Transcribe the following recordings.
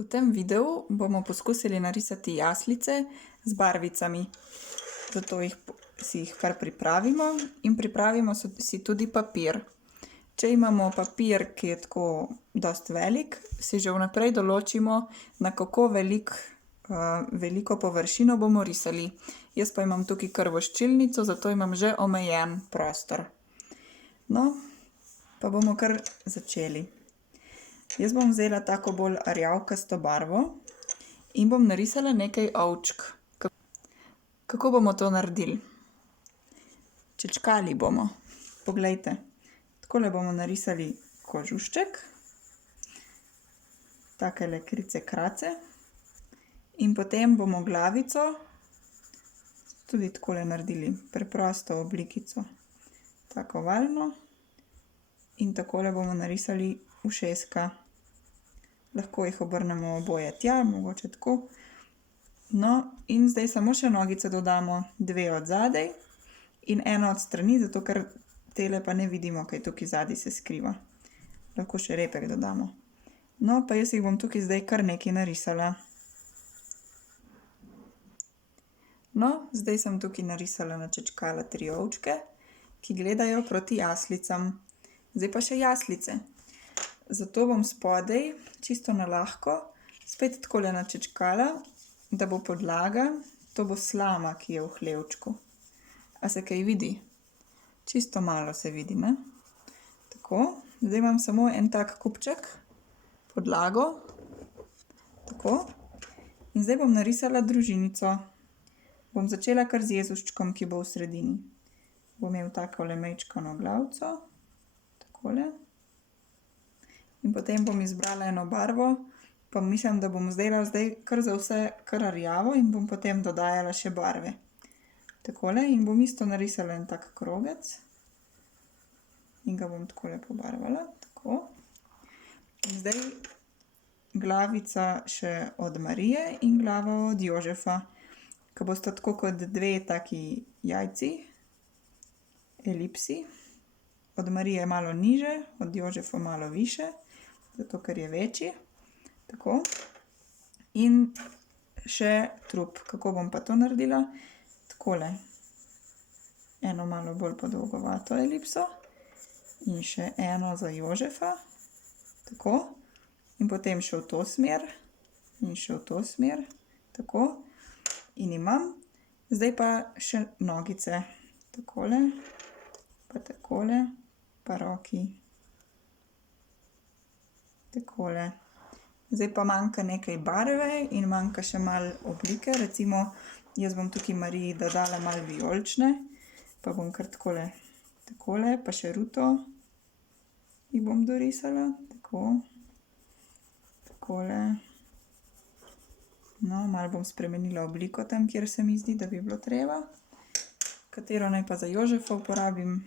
V tem videu bomo poskusili narisati jaslice z barvicami. Zato si jih kar pripravimo in pripravimo si tudi papir. Če imamo papir, ki je tako dosti velik, si že vnaprej določimo, na kako veliko površino bomo risali. Jaz pa imam tukaj kar voščilnico, zato imam že omejen prostor. No, pa bomo kar začeli. Jaz bom vzela tako bolj rjavkasto barvo in bom narisala nekaj ovčk. Kako bomo to naredili? Čečkali bomo. Poglejte, takole bomo narisali kožušček, takele krice krace in potem bomo glavico tudi takole naredili, preprosto oblikico, tako ovalno, in takole bomo narisali ušeska. Lahko jih obrnemo oboje tja, mogoče tako. No, in zdaj samo še nogice dodamo, 2 od zadaj in 1 od strani, zato ker tele pa ne vidimo, kaj tukaj zadaj se skriva. Lahko še repek dodamo. No, pa jaz jih bom tukaj zdaj kar nekaj narisala. No, zdaj sem tukaj narisala, načečkala 3 ovčke, ki gledajo proti jaslicam. Zdaj pa še jaslice. Zato bom spodaj, čisto na lahko, spet takole načečkala, da bo podlaga, to bo slama, ki je v hlevčku. A se kaj vidi? Čisto malo se vidi, ne? Tako, zdaj imam samo en tak kupček, podlago, tako. In zdaj bom narisala družinico. Bom začela kar z Jezuščkom, ki bo v sredini. Bo imel takole majčkano glavico, takole. In potem bom izbrala eno barvo, pa mislim, da bom zdaj kar za vse kar rjavo in bom potem dodajala še barve. Takole, in bom isto narisala en tak krogec. In ga bom takole pobarvala, tako. In zdaj glavica še od Marije in glava od Jožefa, ki bosta tako kot 2 taki jajci, elipsi. Od Marije malo niže, od Jožefa malo više, zato ker je večji. Tako. In še trup. Kako bom pa to naredila? Takole. Eno malo bolj podolgovato elipso. In še eno za Jožefa. Tako. In potem še v to smer. In še v to smer. Tako. In imam. Zdaj pa še nogice. Takole. Pa takole. Pa roki. Takole. Zdaj pa manjka nekaj barve in manjka še malo oblike. Recimo, jaz bom tukaj Mariji dodala malo vijolične. Pa bom kar takole, takole, pa še ruto jih bom dorisala. Tako. Takole. No, malo bom spremenila obliko tam, kjer se mi zdi, da bi bilo treba. Katero naj pa za Jožefa uporabim?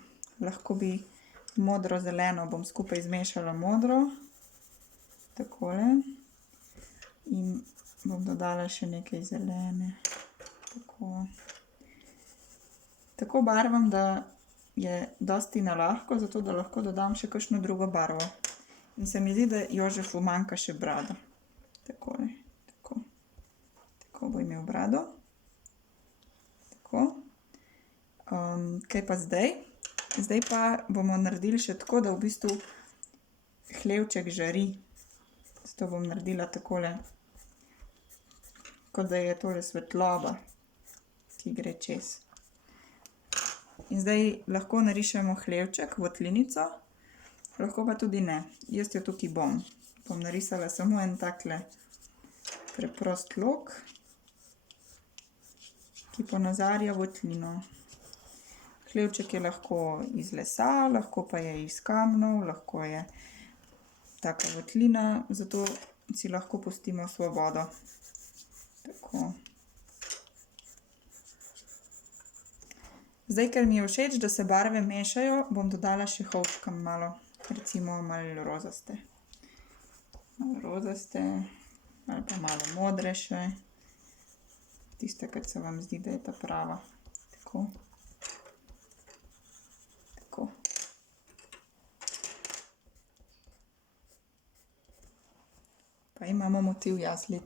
Lahko bi modro-zeleno, bom skupaj zmešala modro. Takole. In bom dodala še nekaj zelene. Tako. Tako barvam, da je dosti na lahko, zato da lahko dodam še kakšno drugo barvo. In se mi zdi, da Jožefu manjka še brado. Takole. Tako. Tako bo imel brado. Tako. Kaj pa zdaj? Zdaj pa bomo naredili še tako, da v bistvu hlevček žari. Zato bom naredila takole, kot da je tole svetloba, ki gre čez. In zdaj lahko narišemo hlevček, votlinico, lahko pa tudi ne. Jaz jo tukaj bom. Bom narisala samo en takle preprost lok, ki ponazarja votlino. Hlevček je lahko iz lesa, lahko pa je iz kamnov, lahko je taka votlina, zato si lahko pustimo svobodo. Tako. Zdaj, ker mi je všeč, da se barve mešajo, bom dodala še ovčkam malo, recimo malo rozaste. Malo rozaste, ali pa malo modre še. Tiste, ki se vam zdi, da je ta prava. Tako. Tako. Pa imamo motiv jaslic.